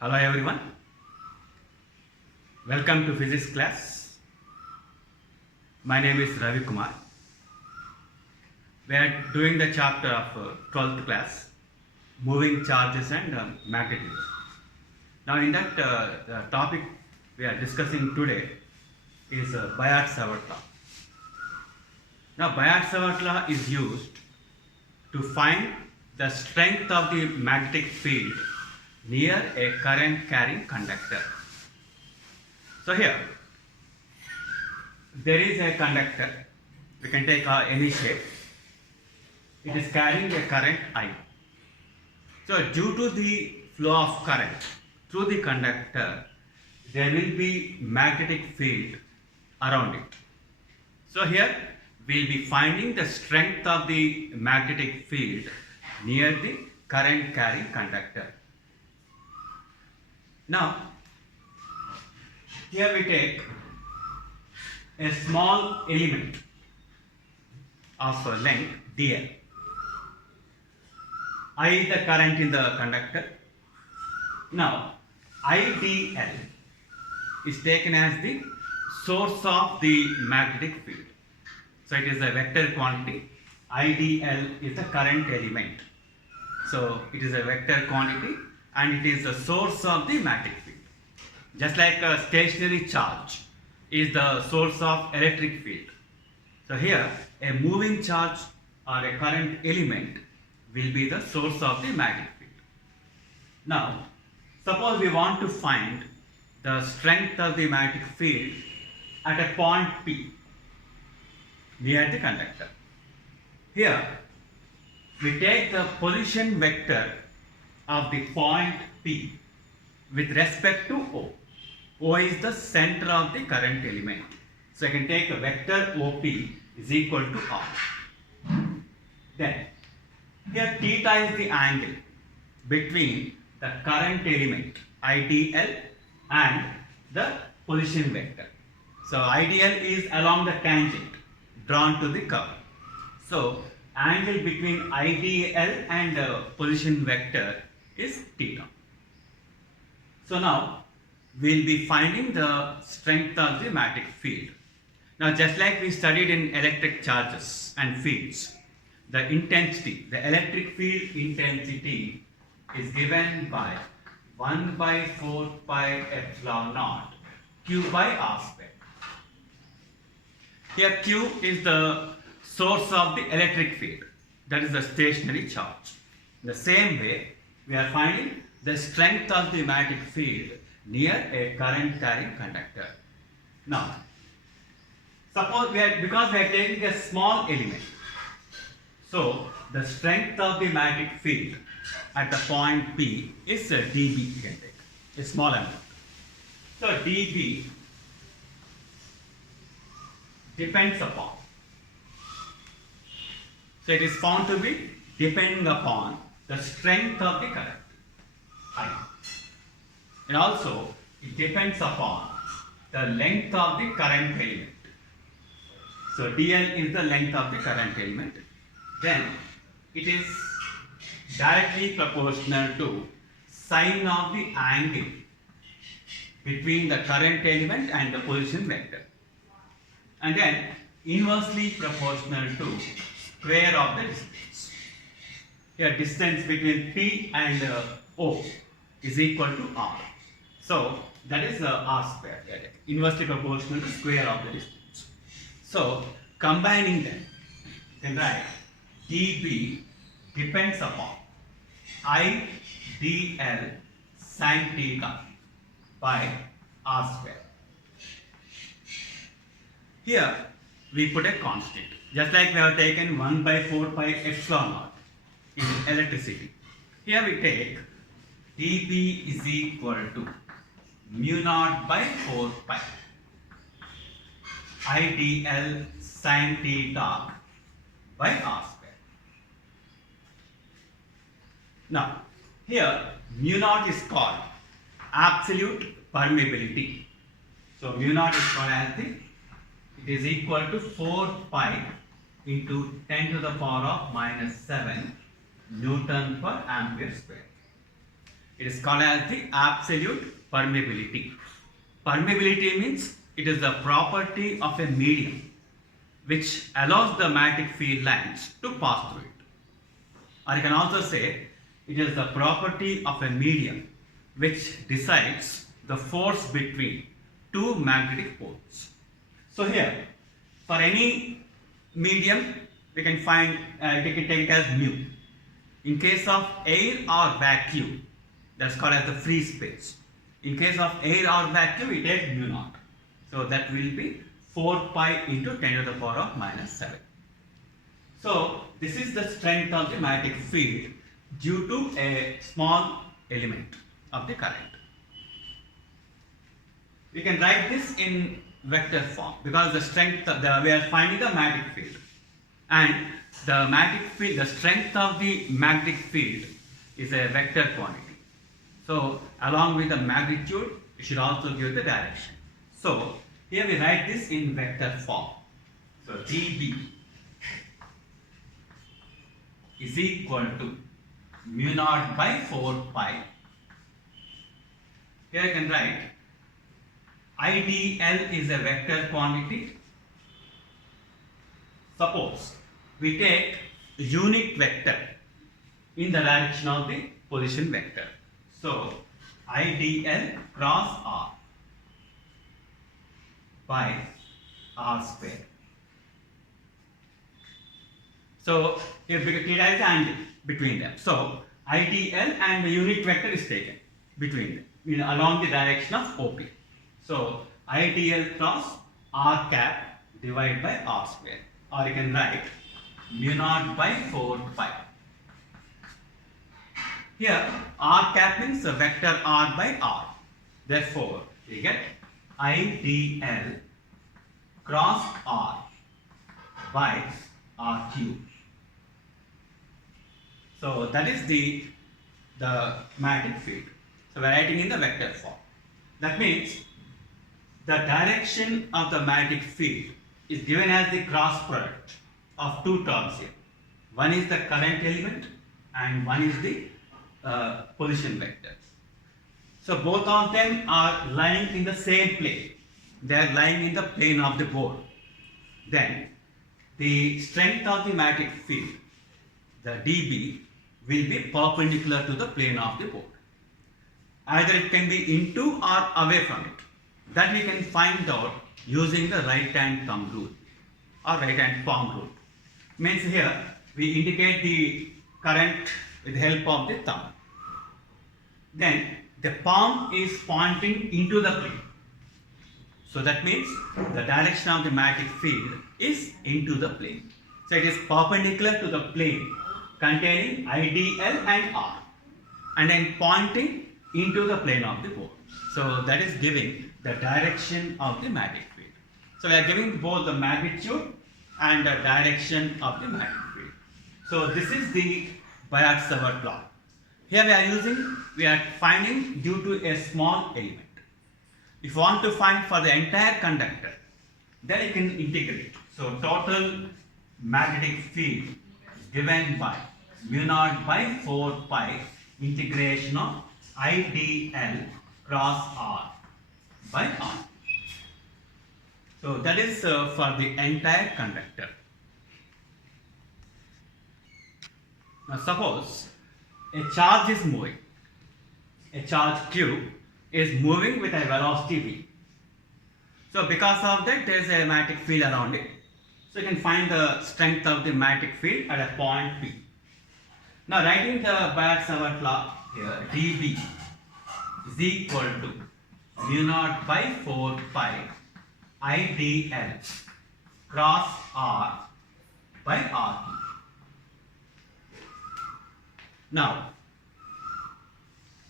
Hello everyone, welcome to physics class. My name is Ravi Kumar. We are doing the chapter of 12th class, moving charges and magnitude. Now in that the topic we are discussing today is Biot-Savart law. Now Biot-Savart law is used to find the strength of the magnetic field near a current carrying conductor. So here there is a conductor, we can take any shape, it is carrying a current I. So due to the flow of current through the conductor, there will be magnetic field around it. So here we will be finding the strength of the magnetic field near the current carrying conductor. Now, here we take a small element of length dl. I is the current in the conductor. Now, IDL is taken as the source of the magnetic field. So, it is a vector quantity. IDL is the current element. So, it is a vector quantity and it is the source of the magnetic field. Just like a stationary charge is the source of electric field. So here a moving charge or a current element will be the source of the magnetic field. Now suppose we want to find the strength of the magnetic field at a point P near the conductor. Here we take the position vector of the point P with respect to O. O is the center of the current element. So I can take a vector OP is equal to R. Then here theta is the angle between the current element IDL and the position vector. So IDL is along the tangent drawn to the curve. So angle between IDL and the position vector is theta. So now we will be finding the strength of the magnetic field. Now just like we studied in electric charges and fields, the intensity, the electric field intensity is given by 1 by 4 pi epsilon naught Q by R square. Here Q is the source of the electric field, that is the stationary charge. The same way we are finding the strength of the magnetic field near a current carrying conductor. Now suppose because we are taking a small element, so the strength of the magnetic field at the point P is dB. You can take a small amount. So dB depends upon, so it is found to be depending upon the strength of the current I, and also it depends upon the length of the current element. So dl is the length of the current element. Then it is directly proportional to sine of the angle between the current element and the position vector, and then inversely proportional to square of the distance. Here distance between P and O is equal to R. So that is R square, inversely proportional to square of the distance. So combining them, then write dB depends upon IDL sin theta by R square. Here we put a constant, just like we have taken 1 by 4 pi epsilon naught in electricity. Here we take dB is equal to mu naught by 4 pi IDL sin theta by R square. Now here mu naught is called absolute permeability. So mu naught is called as it is equal to 4 pi into 10 to the power of minus 7 Newton per ampere square. It is called as the absolute permeability. Permeability means it is the property of a medium which allows the magnetic field lines to pass through it. Or you can also say it is the property of a medium which decides the force between two magnetic poles. So here, for any medium, we can find, we can take it as mu. In case of air or vacuum, that's called as the free space. In case of air or vacuum, we take mu naught. So that will be 4 pi into 10 to the power of minus 7. So this is the strength of the magnetic field due to a small element of the current. We can write this in vector form because the strength we are finding the magnetic field, and the magnetic field, the strength of the magnetic field is a vector quantity. So along with the magnitude, it should also give the direction. So here we write this in vector form. So dB is equal to mu naught by 4 pi. Here I can write IDL is a vector quantity. Suppose we take unit vector in the direction of the position vector. So IDL cross R by R square. So here theta is the angle between them. So IDL and the unit vector is taken between them, along the direction of OP. So IDL cross R cap divided by R square. Or you can write mu naught by 4 pi. Here R cap means a vector R by R. Therefore we get IDL cross R by R cube. So that is the magnetic field. So we are writing in the vector form. That means the direction of the magnetic field is given as the cross product of two terms here. One is the current element and one is the position vector. So both of them are lying in the same plane. They are lying in the plane of the board. Then the strength of the magnetic field, the dB, will be perpendicular to the plane of the board. Either it can be into or away from it. That we can find out using the right hand thumb rule or right hand palm rule. Means here we indicate the current with the help of the thumb. Then the palm is pointing into the plane. So that means the direction of the magnetic field is into the plane. So it is perpendicular to the plane containing IDL and R, and then pointing into the plane of the board. So that is giving the direction of the magnetic field. So we are giving both the magnitude and the direction of the magnetic field. So this is the Biot-Savart law. Here we are finding due to a small element. If you want to find for the entire conductor, then you can integrate. So total magnetic field is given by mu naught by 4 pi integration of IDL cross R by R. So that is for the entire conductor. Now suppose a charge is moving. A charge Q is moving with a velocity v. So because of that, there is a magnetic field around it. So you can find the strength of the magnetic field at a point P. Now writing the Biot-Savart law here, dB is equal to mu naught by 4 pi IDL cross R by R. Now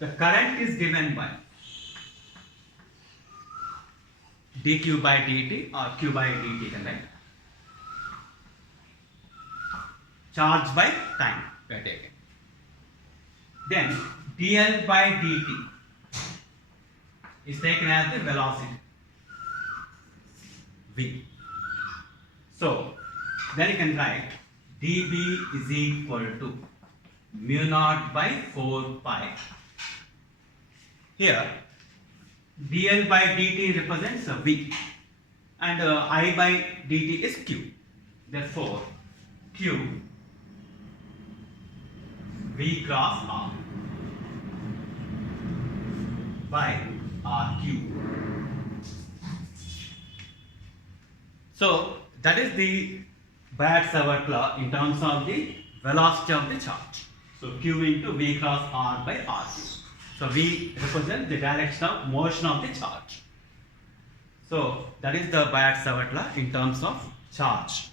the current is given by dq by dt or q by dt, right? Charge by time we are taking. Then dl by dt is taken as the velocity v. So then you can write dB is equal to mu naught by 4 pi Here dl by dt represents v and I by dt is q. Therefore q v cross r by rq. So that is the Biot-Savart law in terms of the velocity of the charge. So q into v cross r by rq. So v represents the direction of motion of the charge. So that is the Biot-Savart law in terms of charge.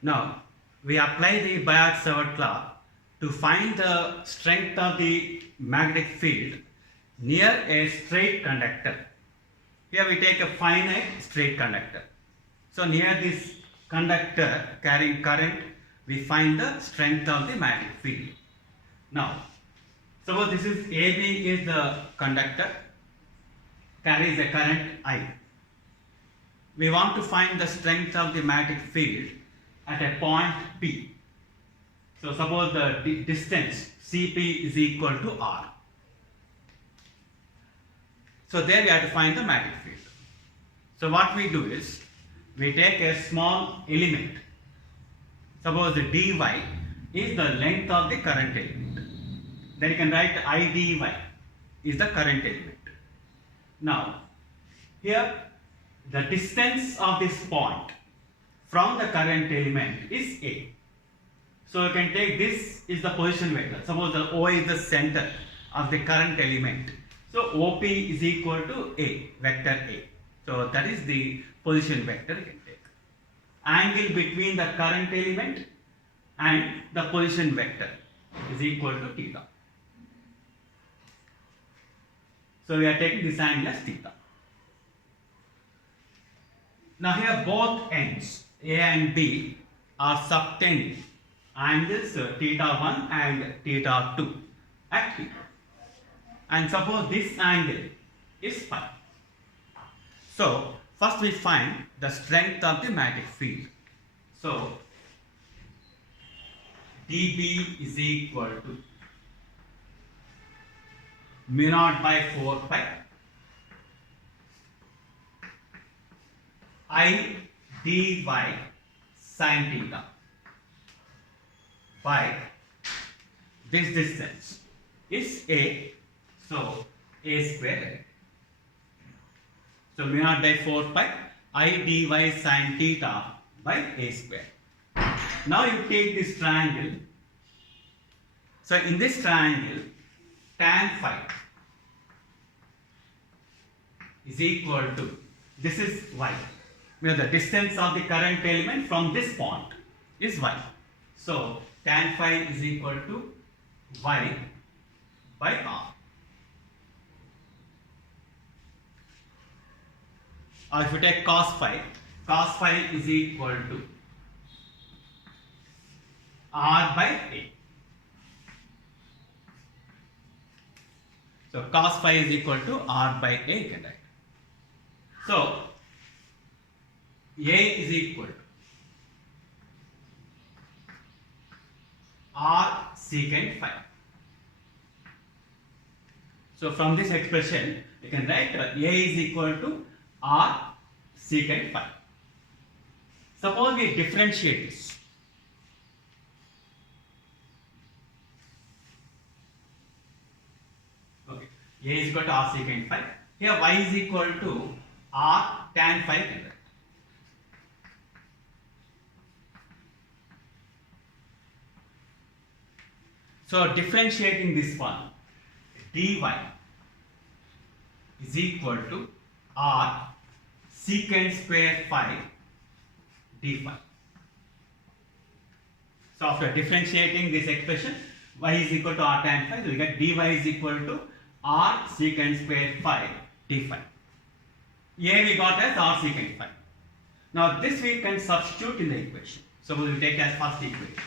Now we apply the Biot-Savart law to find the strength of the magnetic field near a straight conductor. Here we take a finite straight conductor. So near this conductor carrying current, we find the strength of the magnetic field. Now, suppose this is AB is the conductor, carries a current I. We want to find the strength of the magnetic field at a point P. So suppose the distance Cp is equal to R. So there we have to find the magnetic field. So what we do is, we take a small element. Suppose the dy is the length of the current element. Then you can write I dy is the current element. Now, here the distance of this point from the current element is A. So you can take this is the position vector. Suppose the O is the center of the current element. So OP is equal to A, vector A. So that is the position vector you can take. Angle between the current element and the position vector is equal to theta. So we are taking this angle as theta. Now here both ends A and B are subtending angles theta 1 and theta 2 at P. And suppose this angle is phi. So first we find the strength of the magnetic field. So dB is equal to mu naught by 4 pi I dy sin theta by this distance is A, so A square. So mu naught by 4 pi I dy sin theta by A square. Now you take this triangle. So in this triangle, tan phi is equal to, this is y. The distance of the current element from this point is y. So tan phi is equal to y by r. Or if you take cos phi is equal to r by a. So cos phi is equal to r by a, you can write. So a is equal to r secant phi. So from this expression, you can write a is equal to r secant phi. Suppose we differentiate this. Okay, a is equal to r secant phi. Here y is equal to r tan phi. So differentiating this one, dy is equal to r secant square phi d phi. So after differentiating this expression, y is equal to r tan phi, so we get dy is equal to r secant square phi d phi. A we got as r secant phi. Now this we can substitute in the equation. So we will take as first equation.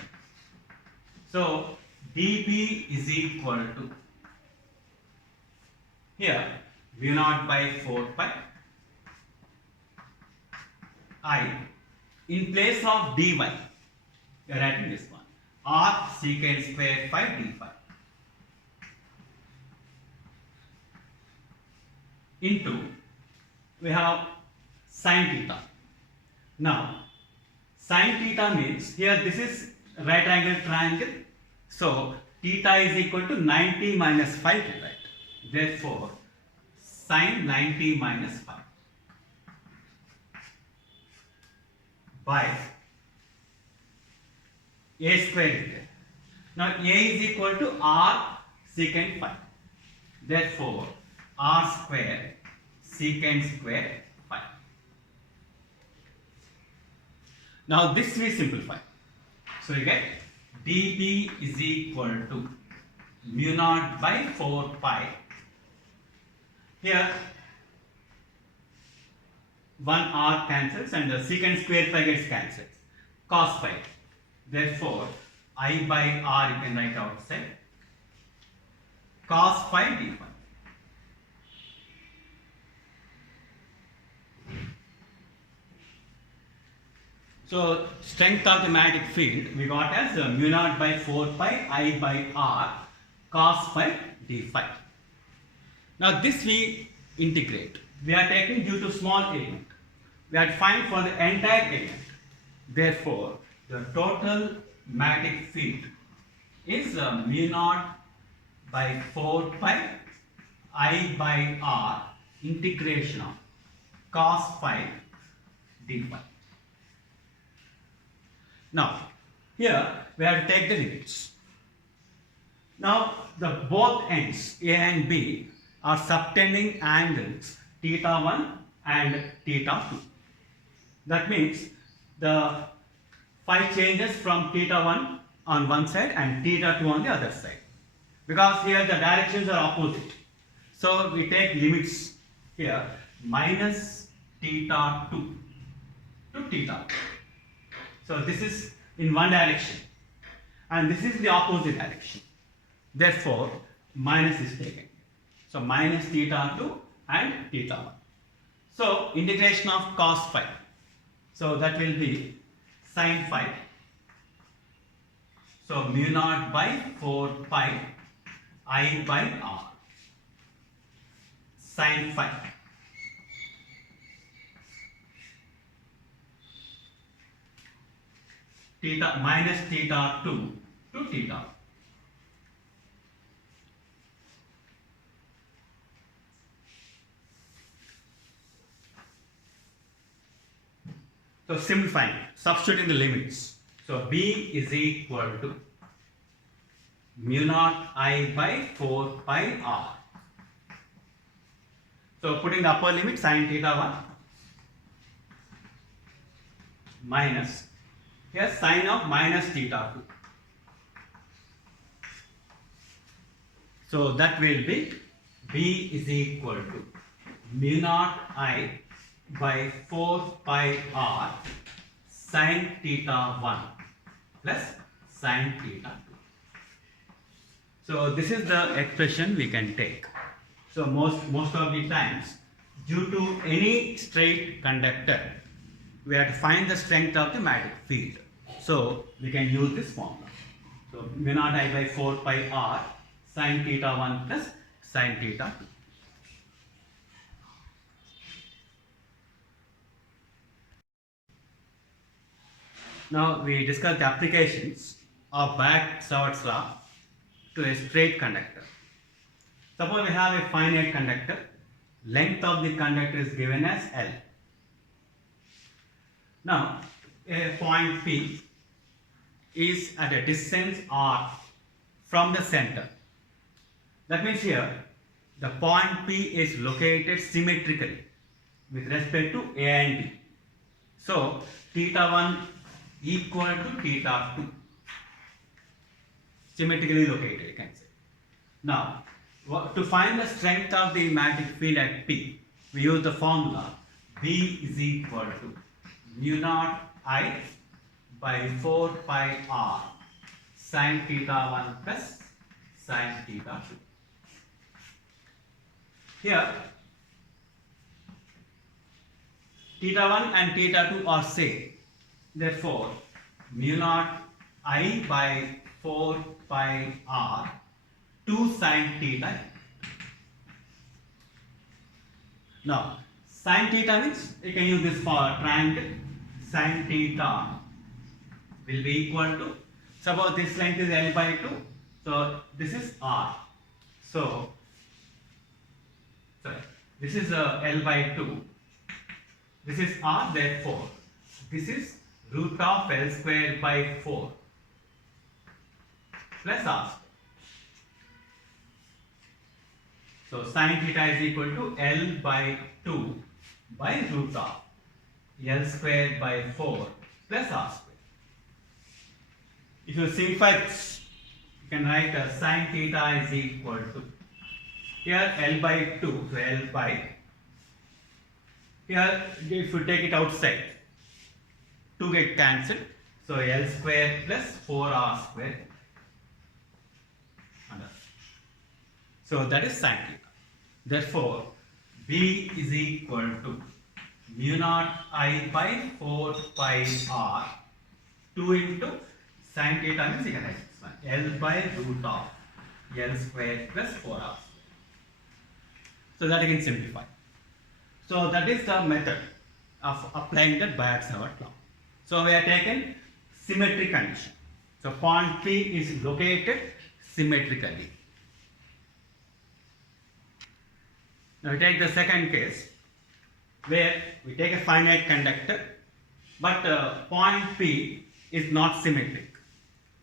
So dB is equal to, here mu naught by 4 pi I, in place of dy, we are writing this one, r secant square phi d phi into we have sin theta. Now sin theta means here this is right angle triangle, so theta is equal to 90 minus phi to right. Therefore sin 90 minus phi by a square is there. Now a is equal to r secant phi. Therefore r square secant square phi. Now this we simplify. So you get dB is equal to mu naught by 4 pi. Here 1 r cancels and the secant square phi gets cancelled. Cos phi. Therefore I by r you can write outside. Cos phi d phi. So strength of the magnetic field we got as mu naught by 4 pi I by r cos phi d phi. Now this we integrate. We are taking due to small element. We are to find for the entire element. Therefore the total magnetic field is mu naught by 4 pi I by r integration of cos phi d phi. Now here we have to take the limits. Now the both ends A and B are subtending angles theta 1 and theta 2. That means the phi changes from theta 1 on one side and theta 2 on the other side, because here the directions are opposite. So we take limits here minus theta 2 to theta. So this is in one direction and this is the opposite direction. Therefore minus is taken. So minus theta 2 and theta 1. So integration of cos phi. So that will be sin phi. So mu naught by 4 pi I by r sin phi. Theta minus theta 2 to theta. So simplifying, substituting the limits. So b is equal to mu naught I by 4 pi r. So putting the upper limit sin theta 1 minus here sin of minus theta 2. So that will be b is equal to mu naught I by 4 pi r sin theta 1 plus sin theta 2. So this is the expression we can take. So most of the times, due to any straight conductor, we have to find the strength of the magnetic field. So we can use this formula. So mu naught I by 4 pi r sin theta 1 plus sin theta 2. Now we discuss the applications of Bhatt-Savart's law to a straight conductor. Suppose we have a finite conductor. Length of the conductor is given as L. Now a point P is at a distance r from the center. That means here the point P is located symmetrically with respect to A and B. So theta 1 equal to theta 2. Symmetrically located, you can say. Now to find the strength of the magnetic field at P, we use the formula B is equal to mu naught I by 4 pi r sin theta 1 plus sin theta 2. Here theta 1 and theta 2 are same. Therefore mu naught I by 4 pi r 2 sine theta. Now, sine theta means you can use this for triangle. Sine theta will be equal to, suppose this length is L by 2, so this is R. So, sorry, this is L by 2, this is R, therefore, this is root of L square by 4 plus R square. So, sine theta is equal to L by 2 by root of L square by 4 plus R square. If you simplify this, you can write sine theta is equal to, here L by 2, so L by, here if you take it outside, 2 get cancelled, so L square plus 4R square. So that is sine theta. Therefore, B is equal to mu naught I by 4 pi R 2 into sine theta means you can write this one, L by root of L square plus 4R square. So that you can simplify. So that is the method of applying the Biot-Savart law. So we have taken symmetry condition. So point P is located symmetrically. Now we take the second case where we take a finite conductor, but point P is not symmetric.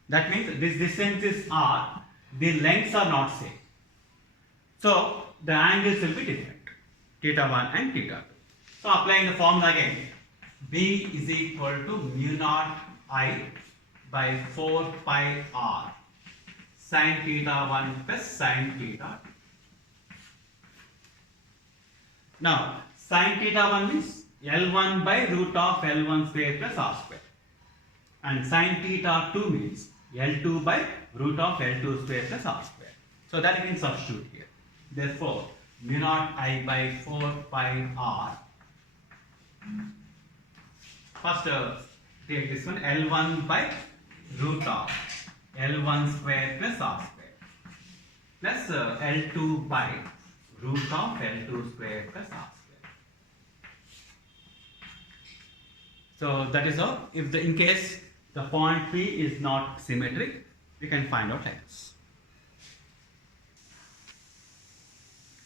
That means this distance is R, the lengths are not same. So the angles will be different, theta 1 and theta 2. So applying the formula again, B is equal to mu naught I by 4 pi R sine theta 1 plus sine theta 2. Now, sine theta 1 means L1 by root of L1 square plus R square. And sine theta 2 means L2 by root of L2 square plus R square. So that you can substitute here. Therefore, mu naught I by 4 pi R. First, take this one, L1 by root of L1 square plus R square plus L2 by root of L2 square plus R square. So that is how, if in case the point P is not symmetric, we can find out like this.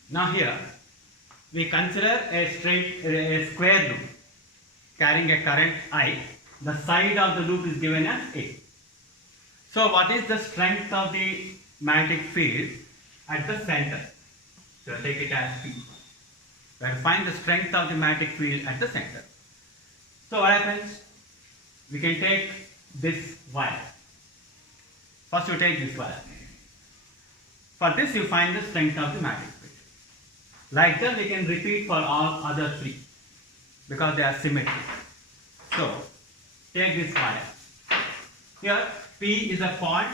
Now here, we consider a square loop carrying a current I. The side of the loop is given as A. So what is the strength of the magnetic field at the center? So take it as P. We have to find the strength of the magnetic field at the center. So what happens? We can take this wire. First you take this wire. For this you find the strength of the magnetic field. Like that we can repeat for all other three because they are symmetric. So take this wire. Here P is a point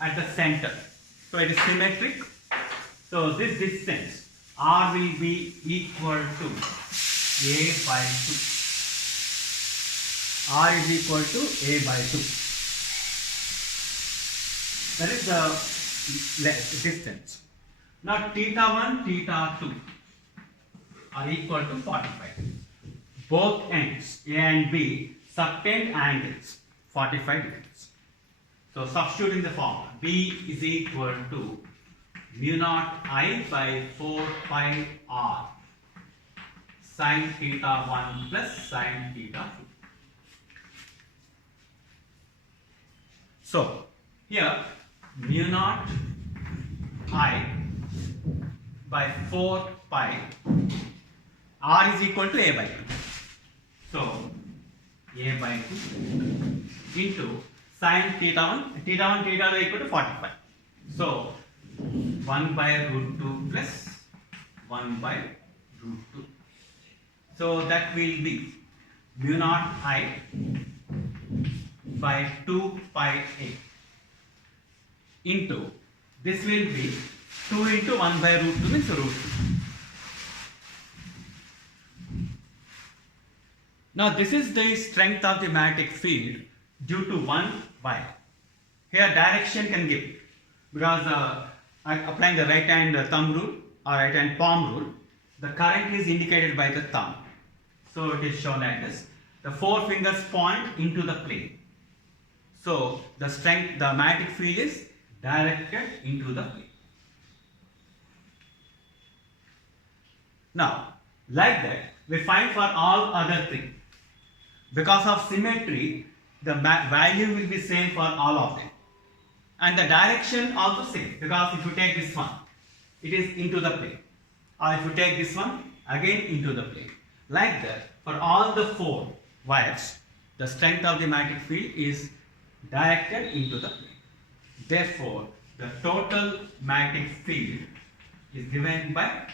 at the center. So it is symmetric. So this distance R will be equal to A by 2. R is equal to A by 2. That is the distance. Now theta 1, theta 2 are equal to 45. Both ends A and B subtend angles 45 degrees. So substituting the formula, B is equal to mu naught I by 4 pi R sine theta 1 plus sine theta 2. So here mu naught I by 4 pi R is equal to A by 2. So A by 2 into sine theta 1, theta 1, theta 2 equal to 45. So 1 by root 2 plus 1 by root 2. So that will be mu naught I by 2 pi A into, this will be 2 into 1 by root 2 means root 2. Now this is the strength of the magnetic field due to one wire. Here direction can give because I'm applying the right hand thumb rule or right hand palm rule. The current is indicated by the thumb. So it is shown like this. The four fingers point into the plane. So the strength, the magnetic field is directed into the plane. Now, like that, we find for all other three. Because of symmetry, the value will be same for all of them. And the direction also same. Because if you take this one, it is into the plane. Or if you take this one, again into the plane. Like that, for all the four wires, the strength of the magnetic field is directed into the plane. Therefore, the total magnetic field is given by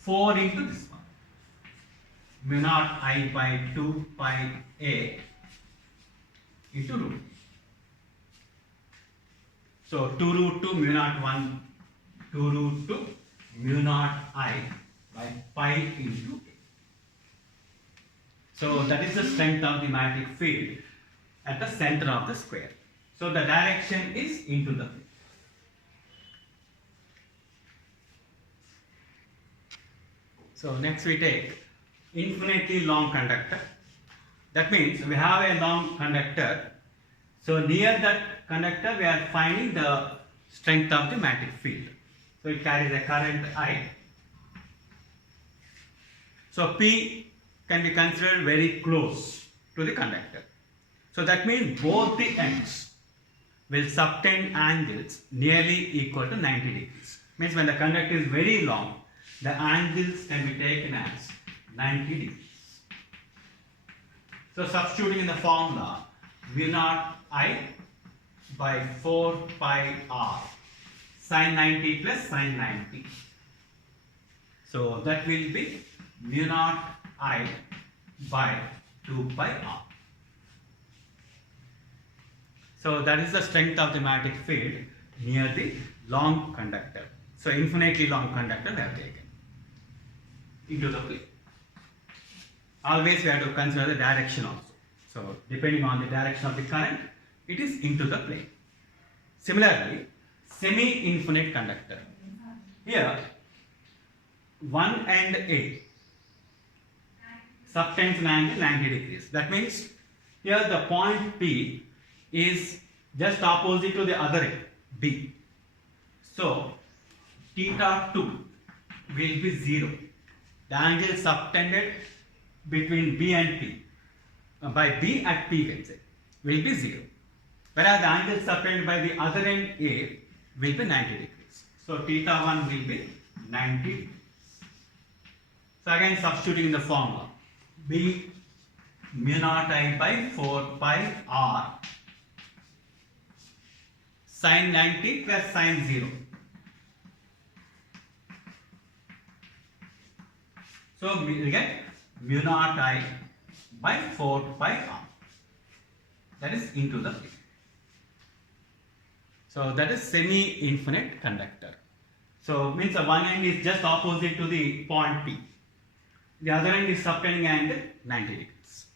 4 into this one. Mu naught I by 2 pi A into root. So 2 root 2 mu naught 1, 2 root 2 mu naught I by pi into A. So that is the strength of the magnetic field at the center of the square. So the direction is into the plane. So next we take infinitely long conductor. That means we have a long conductor. So near that conductor we are finding the strength of the magnetic field. So it carries a current I. So P can be considered very close to the conductor. So that means both the ends will subtend angles nearly equal to 90 degrees. Means when the conductor is very long, the angles can be taken as 90 degrees. So substituting in the formula, mu naught I by 4 pi r sin 90 plus sin 90. So that will be mu naught I by 2 pi r. So that is the strength of the magnetic field near the long conductor. So infinitely long conductor we have taken into the plane. Always we have to consider the direction also. So depending on the direction of the current, it is into the plane. Similarly, semi-infinite conductor. Here, 1 and A subtends an angle 90 degrees. That means here the point P is just opposite to the other end, B. So theta 2 will be 0. The angle subtended between B and P, by B at P, let's say, will be 0. Whereas the angle subtended by the other end A will be 90 degrees. So theta 1 will be 90 degrees. So again substituting in the formula, B mu naught I by 4 pi r sin 90 plus sin 0. So we will get mu naught I by 4 pi r. That is into the plane. So that is semi-infinite conductor. So means the one end is just opposite to the point P. The other end is subtending angle 90 degrees.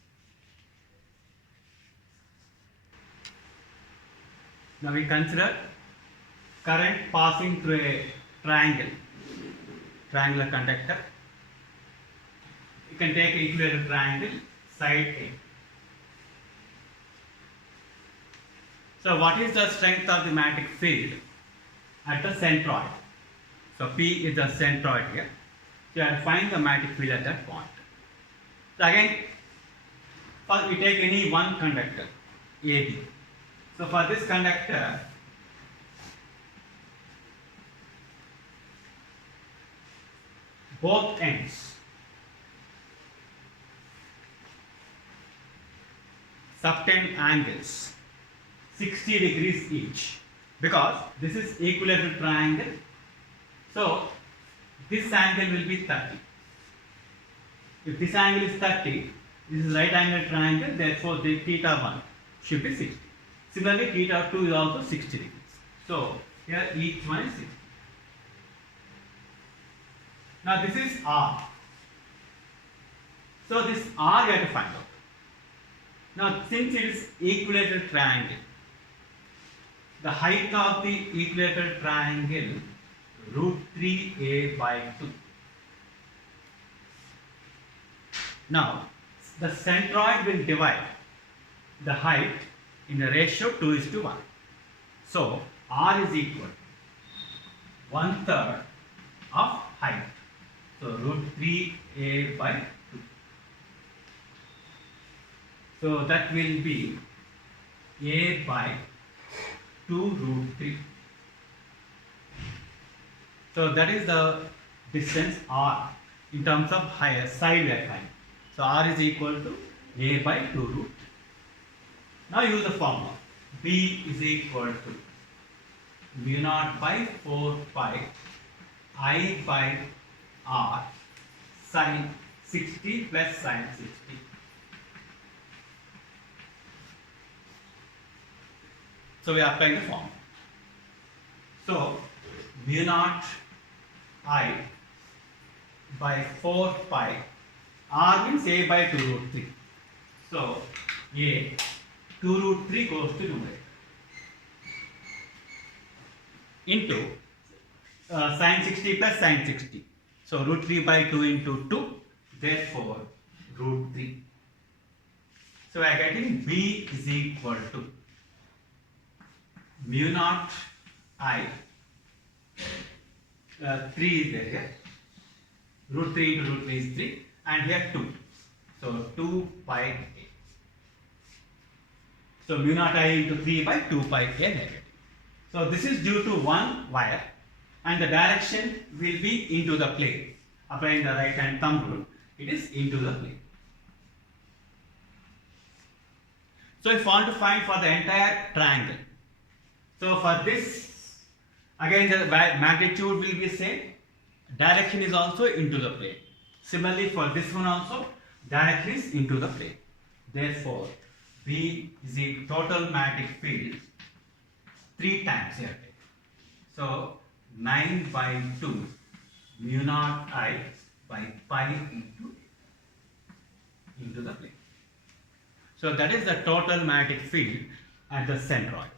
Now we consider current passing through a triangular conductor. You can take an equilateral triangle, side A. So what is the strength of the magnetic field at the centroid? So P is the centroid here. So you have to find the magnetic field at that point. So again, first we take any one conductor, AB. So for this conductor, both ends subtend angles 60 degrees each, because this is equilateral triangle. So this angle will be 30. If this angle is 30, this is right angle triangle, therefore the theta 1 should be 60. Similarly, theta 2 is also 60 degrees. So here each one is 60. Now this is R. So this R you have to find out. Now, since it is equilateral triangle, the height of the equilateral triangle root 3a by 2. Now, the centroid will divide the height in the ratio 2:1. So, R is equal to 1/3 of height. So, root 3a by 2. So, that will be a by 2 root 3. So, that is the distance R in terms of side height. So, R is equal to a by 2 root 3. Now, use the formula. B is equal to mu naught by 4 pi I by R sin 60 plus sin 60. So, we are applying the formula. So, mu naught I by 4 pi, R means a by 2 root 3. So, a 2 root 3 goes to numerator into sin 60 plus sin 60. So, root 3 by 2 into 2, therefore, root 3. So, we are getting B is equal to mu naught I, 3 is there here, root 3 into root 3 is 3, and here 2. So, 2 pi a. So, mu naught I into 3 by 2 pi a negative. So, this is due to one wire, and the direction will be into the plane. Applying the right hand thumb rule, it is into the plane. So, if you want to find for the entire triangle, so for this, again the magnitude will be same, direction is also into the plane. Similarly, for this one also, direction is into the plane. Therefore, B is the total magnetic field 3 times here. So, 9 by 2 mu naught I by pi into the plane. So, that is the total magnetic field at the centroid.